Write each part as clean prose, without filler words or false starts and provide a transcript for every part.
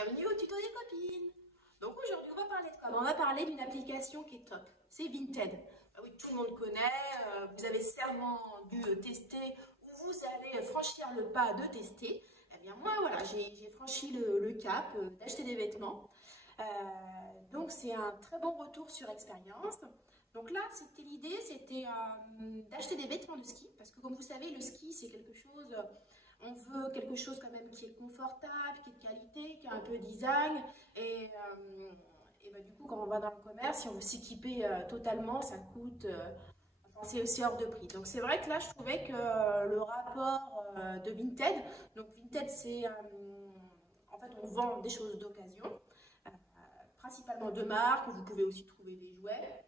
Bienvenue au tuto des copines. Donc aujourd'hui on va parler de quoi? On va parler d'une application qui est top, c'est Vinted. Ah oui, tout le monde connaît, vous avez sûrement dû tester ou vous allez franchir le pas de tester. Eh bien moi voilà, j'ai franchi le cap d'acheter des vêtements. Donc c'est un très bon retour sur expérience. Donc là, l'idée, c'était d'acheter des vêtements de ski, parce que comme vous savez, le ski, c'est quelque chose, on veut quelque chose quand même qui est confortable, qui est de qualité, qui a un peu de design, et bah, du coup, quand on va dans le commerce, si on veut s'équiper totalement, ça coûte, enfin, c'est aussi hors de prix. Donc c'est vrai que là, je trouvais que le rapport de Vinted, donc Vinted, c'est, en fait, on vend des choses d'occasion, principalement de marque, vous pouvez aussi trouver des jouets.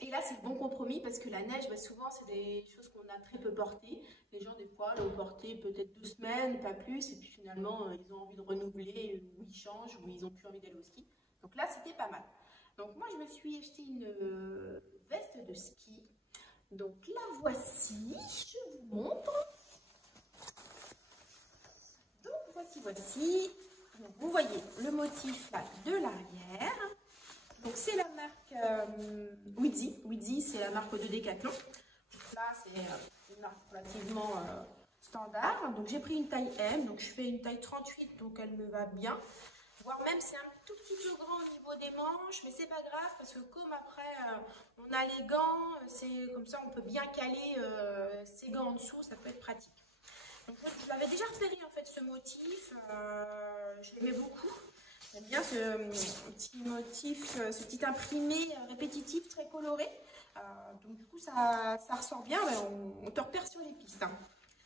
Et là, c'est le bon compromis parce que la neige, bah, souvent, c'est des choses qu'on a très peu portées. Les gens, des fois, l'ont porté peut-être 2 semaines, pas plus. Et puis finalement, ils ont envie de renouveler, ou ils changent, ou ils n'ont plus envie d'aller au ski. Donc là, c'était pas mal. Donc moi, je me suis acheté une veste de ski. Donc la voici, je vous montre. Donc voici. Donc, vous voyez le motif là de l'arrière. Donc c'est la marque Weezy. Weezy, c'est la marque de Decathlon. Donc là, c'est une marque relativement standard. Donc j'ai pris une taille M, donc je fais une taille 38, donc elle me va bien. Voire même c'est un tout petit peu grand au niveau des manches, mais c'est pas grave parce que comme après on a les gants, c'est comme ça on peut bien caler ces gants en dessous, ça peut être pratique. Donc je l'avais déjà repéré en fait ce motif, je l'aimais beaucoup. J'aime bien ce petit motif, ce petit imprimé répétitif très coloré. Donc du coup ça ressort bien, on te repère sur les pistes. Hein.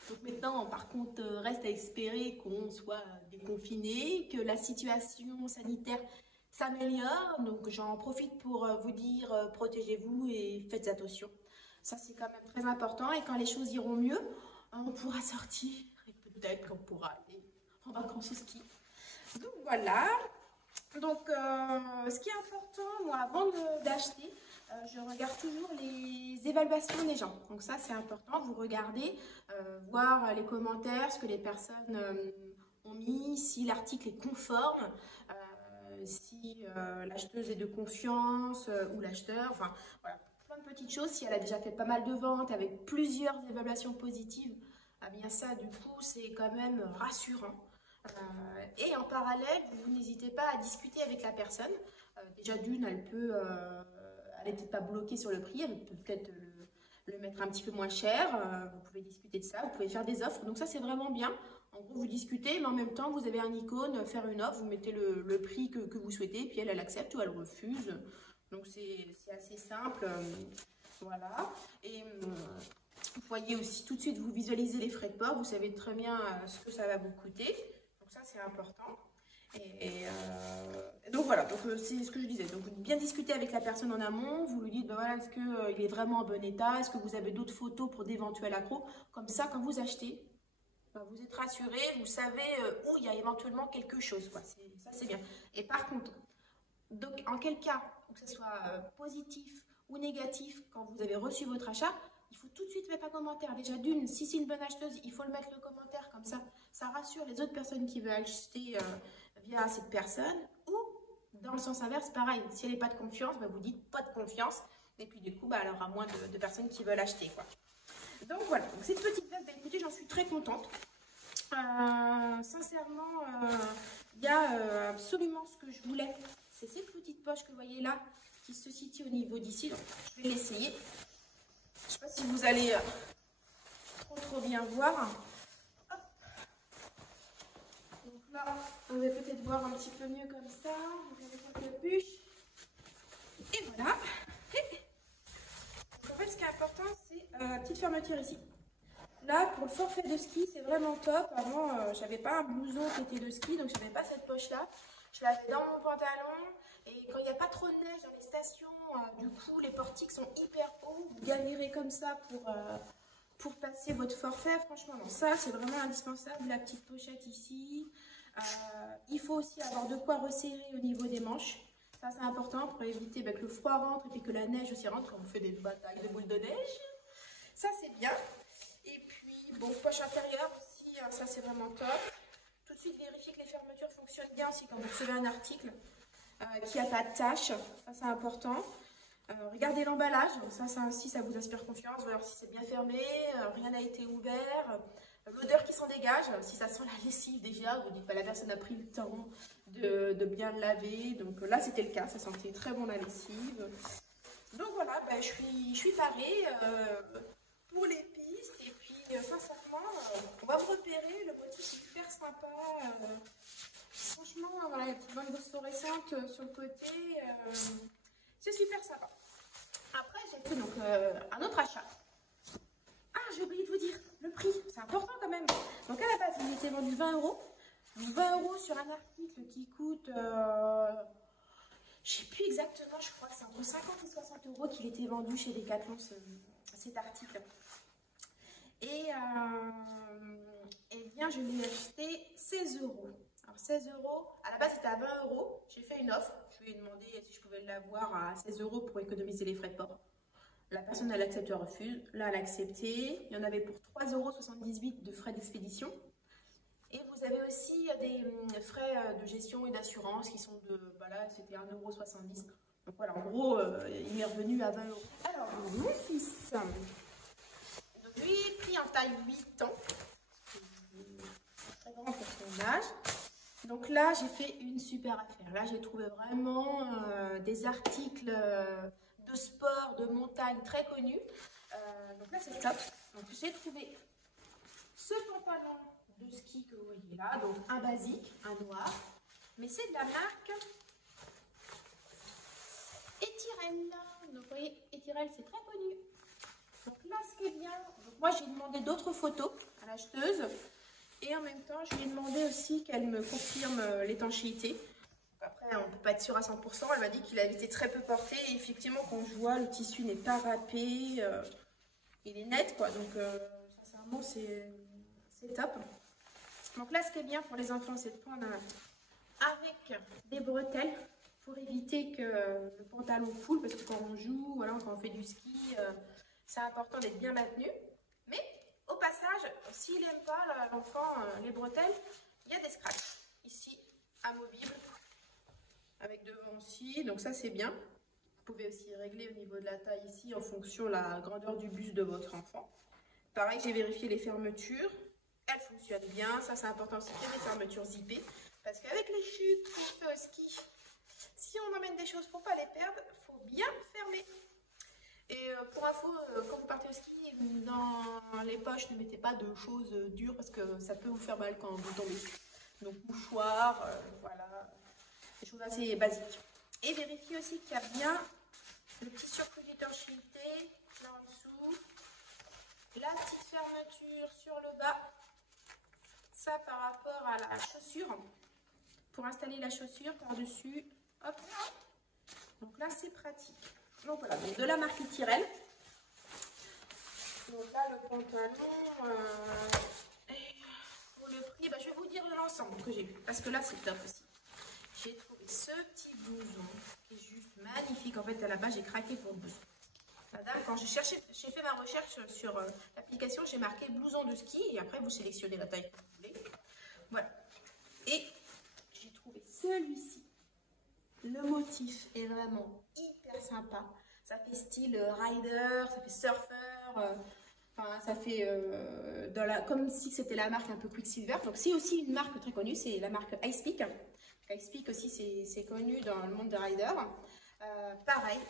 Donc maintenant par contre reste à espérer qu'on soit déconfiné, que la situation sanitaire s'améliore. Donc j'en profite pour vous dire protégez-vous et faites attention. Ça c'est quand même très important et quand les choses iront mieux, on pourra sortir et peut-être qu'on pourra aller en vacances au ski. Donc voilà. Donc ce qui est important, moi avant d'acheter, je regarde toujours les évaluations des gens. Donc ça c'est important, vous regardez, voir les commentaires, ce que les personnes ont mis, si l'article est conforme, si l'acheteuse est de confiance ou l'acheteur, enfin voilà, plein de petites choses. Si elle a déjà fait pas mal de ventes avec plusieurs évaluations positives, eh bien ça du coup c'est quand même rassurant. Et en parallèle, vous n'hésitez pas à discuter avec la personne. Déjà d'une, elle n'est peut-être pas bloquée sur le prix, elle peut peut-être le mettre un petit peu moins cher. Vous pouvez discuter de ça, vous pouvez faire des offres. Donc ça, c'est vraiment bien. En gros, vous discutez, mais en même temps, vous avez un icône, faire une offre, vous mettez le prix que vous souhaitez, puis elle accepte ou elle refuse. Donc c'est assez simple. Voilà. Et vous voyez aussi tout de suite, vous visualisez les frais de port, vous savez très bien ce que ça va vous coûter. Ça c'est important. Et donc voilà, c'est ce que je disais. Donc bien discuter avec la personne en amont, vous lui dites ben voilà, est-ce qu'il est vraiment en bon état, est-ce que vous avez d'autres photos pour d'éventuels accros. Comme ça, quand vous achetez, ben, vous êtes rassuré, vous savez où il y a éventuellement quelque chose. Quoi. Ça c'est bien. Et par contre, donc, en quel cas, que ce soit positif ou négatif, quand vous avez reçu votre achat, il faut tout de suite mettre un commentaire. Déjà d'une, si c'est une bonne acheteuse, il faut le mettre le commentaire comme ça rassure les autres personnes qui veulent acheter via cette personne. Ou dans le sens inverse, pareil, si elle n'est pas de confiance, bah, vous dites pas de confiance. Et puis du coup, bah, elle aura moins de personnes qui veulent acheter. Quoi. Donc voilà, donc, cette petite veste, bah, écoutez, j'en suis très contente. Sincèrement, il y a absolument ce que je voulais. C'est cette petite poche que vous voyez là, qui se situe au niveau d'ici. Donc je vais l'essayer. Je ne sais pas si vous allez trop bien voir. Hop. Donc là, on va peut-être voir un petit peu mieux comme ça. Regardez la capuche. Et voilà. Donc en fait, ce qui est important, c'est la petite fermeture ici. Là, pour le forfait de ski, c'est vraiment top. Avant, j'avais pas un blouson qui était de ski, donc je n'avais pas cette poche-là. Je l'avais dans mon pantalon. Et quand il n'y a pas trop de neige dans les stations, du coup, les portiques sont hyper hauts. Vous galérez comme ça pour passer votre forfait. Franchement, non, ça, c'est vraiment indispensable. La petite pochette ici. Il faut aussi avoir de quoi resserrer au niveau des manches. Ça, c'est important pour éviter que le froid rentre et puis que la neige aussi rentre quand on fait des batailles de boules de neige. Ça, c'est bien. Et puis, bon, poche intérieure aussi, ça, c'est vraiment top. Tout de suite vérifier que les fermetures fonctionnent bien aussi quand vous recevez un article, qu'il n'y a pas de tâches, ça c'est important. Regardez l'emballage, ça aussi ça vous inspire confiance, voir si c'est bien fermé, rien n'a été ouvert. L'odeur qui s'en dégage, si ça sent la lessive déjà, vous dites que la personne a pris le temps de bien le laver. Donc là c'était le cas, ça sentait très bon la lessive. Donc voilà, ben, je suis parée pour les pistes. Et puis sincèrement, on va me repérer, le motif est super sympa. Franchement, voilà, les petites bandes phosphorescentes sur le côté, c'est super sympa. Après j'ai fait donc un autre achat. Ah, j'ai oublié de vous dire, le prix, c'est important quand même. Donc à la base, il était vendu 20 €. 20 € sur un article qui coûte, je ne sais plus exactement, je crois que c'est entre 50 et 60 € qu'il était vendu chez Decathlon, cet article. Et bien, je l'ai acheté 16 €. Alors 16 €, à la base c'était à 20 €. J'ai fait une offre, je lui ai demandé si je pouvais l'avoir à 16 € pour économiser les frais de port. La personne, elle accepte ou refuse. Là, elle a accepté. Il y en avait pour 3,78 € de frais d'expédition. Et vous avez aussi des frais de gestion et d'assurance qui sont de, bah là, c'était 1,70 €. Donc voilà, en gros, il m'est revenu à 20 €. Alors, mon fils, donc lui, est pris en taille 8 ans. Très grand pour son âge. Donc là, j'ai fait une super affaire. Là, j'ai trouvé vraiment des articles de sport, de montagne très connus. Donc là, c'est top. Donc j'ai trouvé ce pantalon de ski que vous voyez là. Donc un basique, un noir. Mais c'est de la marque Etirel. Donc vous voyez, Etirel, c'est très connu. Donc là, ce qui est bien, donc moi j'ai demandé d'autres photos à l'acheteuse. Et en même temps, je lui ai demandé aussi qu'elle me confirme l'étanchéité. Après, on ne peut pas être sûr à 100%. Elle m'a dit qu'il avait été très peu porté. Et effectivement, quand je vois, le tissu n'est pas râpé. Il est net, quoi. Donc, sincèrement, c'est top. Donc là, ce qui est bien pour les enfants, c'est de prendre avec des bretelles pour éviter que le pantalon coule. Parce que quand on joue, voilà, quand on fait du ski, c'est important d'être bien maintenu. Mais au passage, s'il n'aime pas l'enfant les bretelles, il y a des scratchs ici, amovibles, avec devant aussi, donc ça c'est bien. Vous pouvez aussi régler au niveau de la taille ici en fonction de la grandeur du buste de votre enfant. Pareil, j'ai vérifié les fermetures, elles fonctionnent bien, ça c'est important aussi qu'il y ait des fermetures zippées, parce qu'avec les chutes qu'on fait au ski, si on emmène des choses pour ne pas les perdre, il faut bien fermer. Et pour info, quand vous partez au ski, dans les poches, ne mettez pas de choses dures parce que ça peut vous faire mal quand vous tombez. Donc mouchoir, voilà, des choses assez basiques. Et vérifiez aussi qu'il y a bien le petit surplus d'étanchéité là en dessous. La petite fermeture sur le bas. Ça par rapport à la chaussure. Pour installer la chaussure par-dessus, hop. Donc là, c'est pratique. Donc voilà, donc de la marque Etirel. Donc là, le pantalon, pour le prix, bah, je vais vous dire de l'ensemble que j'ai vu. Parce que là, c'est top aussi. J'ai trouvé ce petit blouson qui est juste magnifique. En fait, à la base, j'ai craqué pour le blouson. Madame, quand j'ai fait ma recherche sur l'application, j'ai marqué blouson de ski. Et après, vous sélectionnez la taille que vous voulez. Voilà. Et j'ai trouvé celui-ci. Le motif est vraiment hyper sympa. Ça fait style rider, ça fait surfeur, enfin, ça fait comme si c'était la marque un peu Quicksilver. Donc c'est aussi une marque très connue, c'est la marque Icepeak. Icepeak aussi c'est connu dans le monde des riders. Pareil,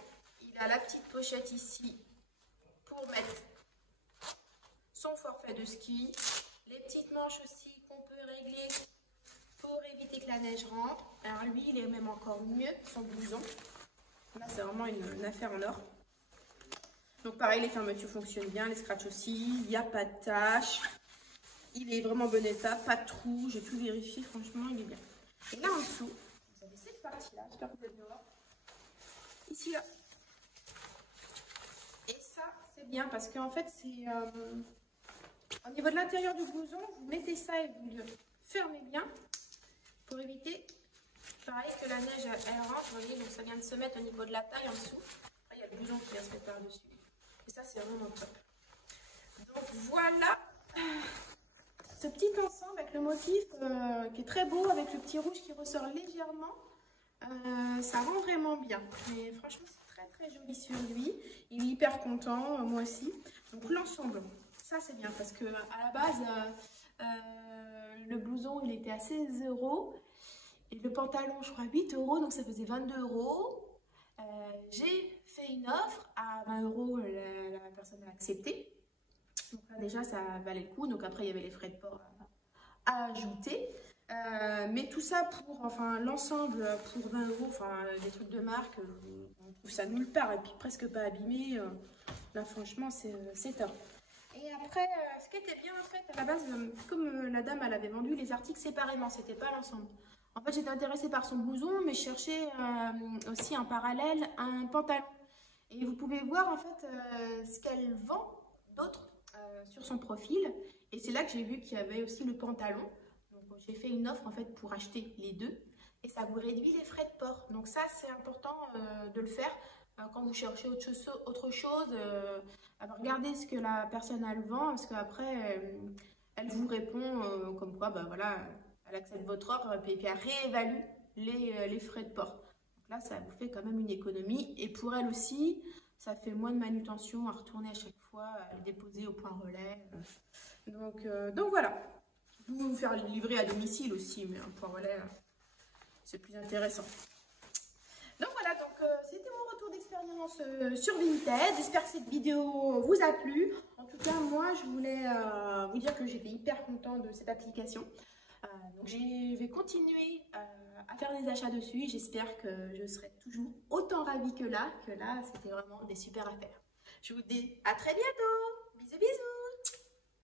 il a la petite pochette ici pour mettre son forfait de ski. Les petites manches aussi qu'on peut régler pour éviter que la neige rentre. Alors lui, il est même encore mieux que son blouson. Là, c'est vraiment une affaire en or. Donc pareil, les fermetures fonctionnent bien, les scratchs aussi. Il n'y a pas de tâches. Il est vraiment en bon état, pas de trous. J'ai tout vérifié, franchement, il est bien. Et là en dessous, vous avez cette partie-là, j'espère que vous êtes dehors. Ici, là. Et ça, c'est bien parce qu'en fait, c'est au niveau de l'intérieur du blouson, vous mettez ça et vous le fermez bien. Pour éviter, pareil, que la neige elle rentre, vous voyez, donc ça vient de se mettre au niveau de la taille en dessous. Après, il y a le blouson qui vient se mettre par-dessus. Et ça, c'est vraiment top. Donc voilà ce petit ensemble avec le motif qui est très beau, avec le petit rouge qui ressort légèrement. Ça rend vraiment bien. Mais franchement, c'est très très joli sur lui. Il est hyper content, moi aussi. Donc l'ensemble, ça c'est bien parce que à la base, le blouson il était à 16 € et le pantalon je crois 8 €, donc ça faisait 22 €. J'ai fait une offre à 20 €, la personne a accepté. Donc là déjà ça valait le coup. Donc après il y avait les frais de port à ajouter. Mais tout ça pour, enfin l'ensemble pour 20 €, enfin des trucs de marque, on trouve ça nulle part et puis presque pas abîmé. Là franchement c'est top. Et après, ce qui était bien en fait à la base, comme la dame elle avait vendu les articles séparément, c'était pas l'ensemble. En fait j'étais intéressée par son blouson, mais je cherchais aussi en parallèle un pantalon. Et vous pouvez voir en fait ce qu'elle vend d'autre sur son profil. Et c'est là que j'ai vu qu'il y avait aussi le pantalon. J'ai fait une offre en fait pour acheter les deux et ça vous réduit les frais de port. Donc ça c'est important de le faire quand vous cherchez autre chose. Regardez ce que la personne elle vend parce qu'après elle vous répond comme quoi bah, voilà, elle accepte votre offre et puis elle réévalue les frais de port. Donc là ça vous fait quand même une économie et pour elle aussi ça fait moins de manutention à retourner à chaque fois, à le déposer au point relais. Donc voilà. Vous pouvez vous faire livrer à domicile aussi, mais un point relais, c'est plus intéressant. Donc voilà, c'était mon retour d'expérience sur Vinted. J'espère que cette vidéo vous a plu. En tout cas, moi, je voulais vous dire que j'étais hyper contente de cette application. Donc je vais continuer à faire des achats dessus. J'espère que je serai toujours autant ravie que là. C'était vraiment des super affaires. Je vous dis à très bientôt. Bisous, bisous.